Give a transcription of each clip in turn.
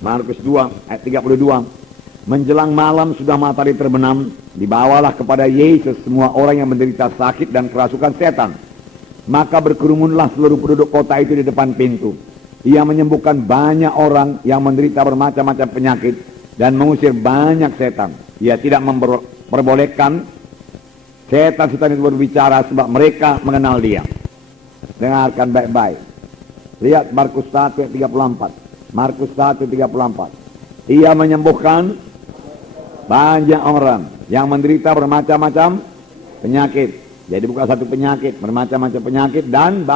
Markus 2 ayat 32. Menjelang malam sudah matahari terbenam, dibawalah kepada Yesus semua orang yang menderita sakit dan kerasukan setan. Maka berkerumunlah seluruh penduduk kota itu di depan pintu. Ia menyembuhkan banyak orang yang menderita bermacam-macam penyakit dan mengusir banyak setan. Ia tidak memperbolehkan setan-setan itu berbicara sebab mereka mengenal dia. Dengarkan baik-baik. Lihat Markus 1 ayat 34. Markus 1 34. Ia menyembuhkan banyak orang yang menderita bermacam-macam penyakit. Jadi bukan satu penyakit, bermacam-macam penyakit dan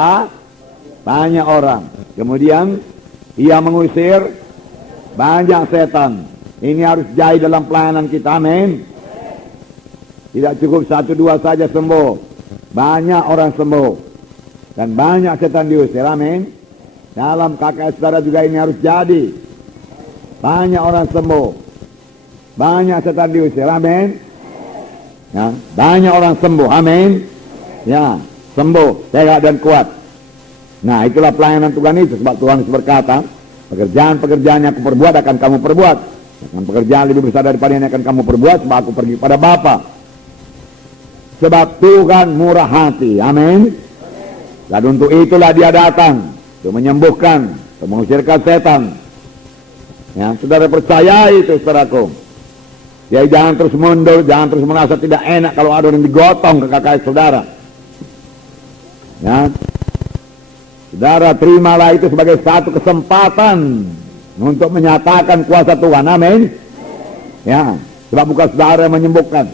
banyak orang. Kemudian ia mengusir banyak setan. Ini harus jadi dalam pelayanan kita, amin. Tidak cukup 1-2 saja sembuh, banyak orang sembuh dan banyak setan diusir, amin. Dalam KKS saudara juga ini harus jadi. Banyak orang sembuh, banyak setan diusir, amin. Ya, banyak orang sembuh, amin. Ya, sembuh, sehat dan kuat. Nah, itulah pelayanan Tuhan itu. Sebab Tuhan berkata, pekerjaan-pekerjaan yang aku perbuat akan kamu perbuat. Dan pekerjaan lebih besar daripada yang akan kamu perbuat, sebab aku pergi pada Bapa. Sebab Tuhan murah hati, amin. Dan untuk itulah dia datang, untuk menyembuhkan, untuk mengusirkan setan. Ya, saudara percaya itu, saudaraku. Ya, jangan terus mundur, jangan terus merasa tidak enak kalau ada yang digotong ke KKS saudara. Ya, saudara terimalah itu sebagai satu kesempatan untuk menyatakan kuasa Tuhan, amin. Ya, sebab bukan saudara yang menyembuhkan.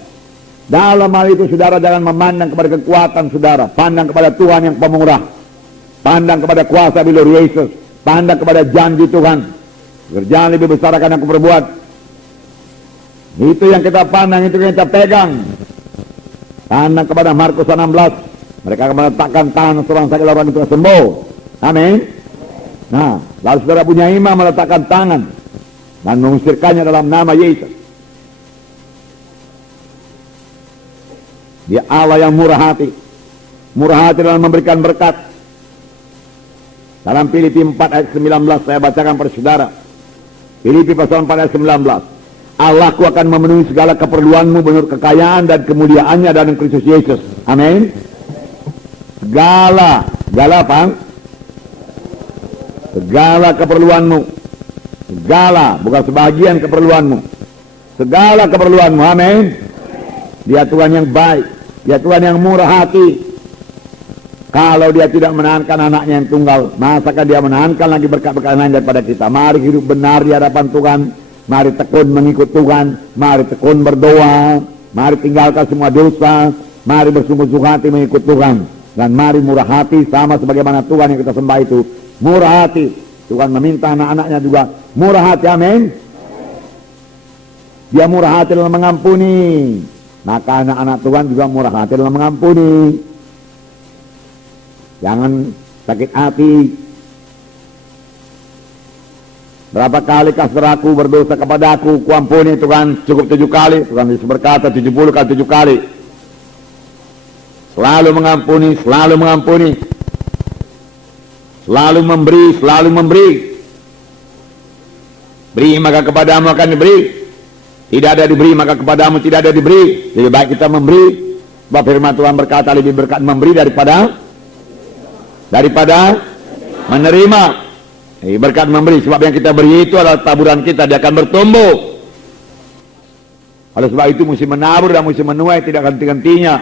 Dalam hal itu saudara jangan memandang kepada kekuatan saudara, pandang kepada Tuhan yang pemurah, pandang kepada kuasa bilur Yesus, pandang kepada janji Tuhan. Kerjaan lebih besar akan aku perbuat. Itu yang kita pandang, itu yang kita pegang. Pandang kepada Markus 16, mereka akan meletakkan tangan seorang sakit orang itu sembuh, amin. Nah, lalu saudara punya iman meletakkan tangan dan mengusirkannya dalam nama Yesus. Dia Allah yang murah hati dalam memberikan berkat. Dalam Filipi 4 ayat 19 saya bacakan pada saudara. Filipi pasal 4 ayat 19. Allahku akan memenuhi segala keperluanmu menurut kekayaan dan kemuliaannya dalam Kristus Yesus. Amin. Segala apa? Segala keperluanmu. Segala, bukan sebagian keperluanmu. Segala keperluanmu, amin. Dia Tuhan yang baik, dia Tuhan yang murah hati. Kalau dia tidak menahankan anaknya yang tunggal, masakan dia menahankan lagi berkat-berkat lain daripada kita. Mari hidup benar di hadapan Tuhan. Mari tekun mengikut Tuhan. Mari tekun berdoa. Mari tinggalkan semua dosa. Mari bersungguh-sungguh hati mengikut Tuhan. Dan mari murah hati sama sebagaimana Tuhan yang kita sembah itu murah hati. Tuhan meminta anak-anaknya juga murah hati, amin. Dia murah hati dalam mengampuni. Maka anak-anak Tuhan juga murah hati dalam mengampuni. Jangan sakit hati. Berapa kali saudaraku berdosa kepadaku, kuampuni Tuhan, cukup 7 kali. Tuhan Yesus berkata 70 kali 7 kali. Selalu mengampuni, selalu mengampuni. Selalu memberi, selalu memberi. Beri maka kepadamu akan diberi. Tidak ada diberi maka kepadamu tidak ada diberi. Lebih baik kita memberi. Sebab firman Tuhan berkata lebih berkat memberi daripada menerima. Berkat memberi, sebab yang kita beri itu adalah taburan kita, dia akan bertumbuh. Oleh sebab itu mesti menabur dan mesti menuai, tidak henti-hentinya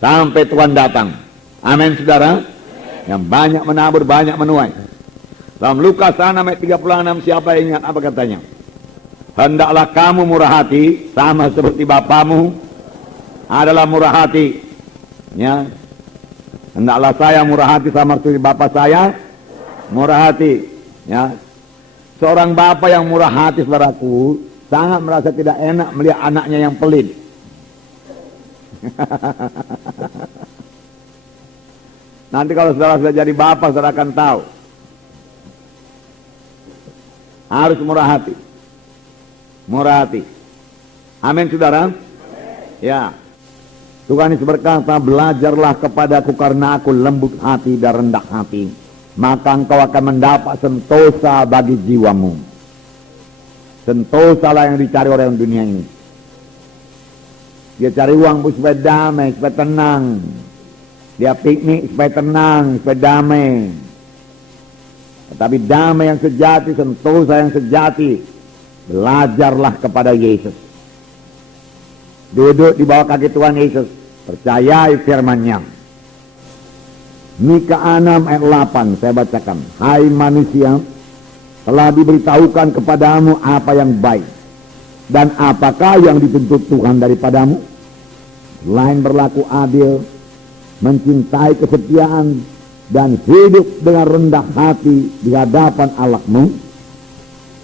sampai Tuhan datang. Amin saudara. Yang banyak menabur, banyak menuai. Dalam Lukas 6 ayat 36, siapa yang ingat apa katanya? Hendaklah kamu murah hati sama seperti Bapamu adalah murah hati. Ya. Hendaklah saya murah hati sama seperti Bapa saya murah hati. Ya. Seorang bapa yang murah hati, saudaraku, sangat merasa tidak enak melihat anaknya yang pelit. Nanti kalau saudara sudah jadi bapak, saudara akan tahu. Harus murah hati. Murah hati. Amin saudara. Ya. Tuhan Yesus berkata, belajarlah kepadaku karena aku lembut hati dan rendah hati. maka engkau akan mendapat sentosa bagi jiwamu. Sentosa lah yang dicari orang dunia ini. Dia cari uang supaya damai, supaya tenang. Dia piknik supaya tenang, supaya damai. Tetapi damai yang sejati, sentosa yang sejati, belajarlah kepada Yesus. Duduk di bawah kaki Tuhan Yesus, percayai firman-Nya. Mika 6 ayat 8 saya bacakan. Hai manusia, telah diberitahukan kepadamu apa yang baik, dan apakah yang dituntut Tuhan daripadamu, selain berlaku adil, mencintai kesetiaan, dan hidup dengan rendah hati di hadapan Allahmu.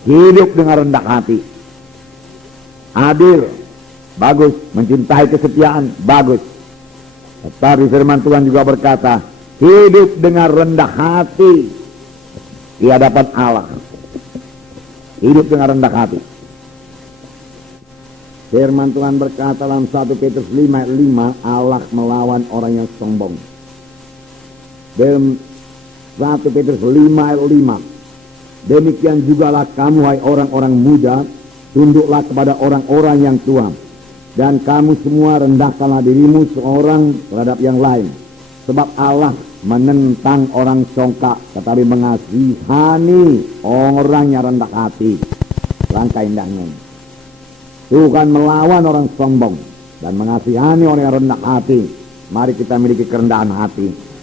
Hidup dengan rendah hati, adil, bagus. Mencintai kesetiaan, bagus. Tetapi firman Tuhan juga berkata, hidup dengan rendah hati di hadapan Allah. Hidup dengan rendah hati. Firman Tuhan berkata dalam 1 Petrus 5 ayat 5, Allah melawan orang yang sombong. Dalam 1 Petrus 5 ayat 5, demikian jugalah kamu, hai orang-orang muda, tunduklah kepada orang-orang yang tua, dan kamu semua rendahkanlah dirimu seorang terhadap yang lain. Sebab Allah menentang orang songkak, tetapi mengasihani orang yang rendah hati. Langkah indahnya. Tuhan melawan orang sombong dan mengasihani orang yang rendah hati. Mari kita miliki kerendahan hati.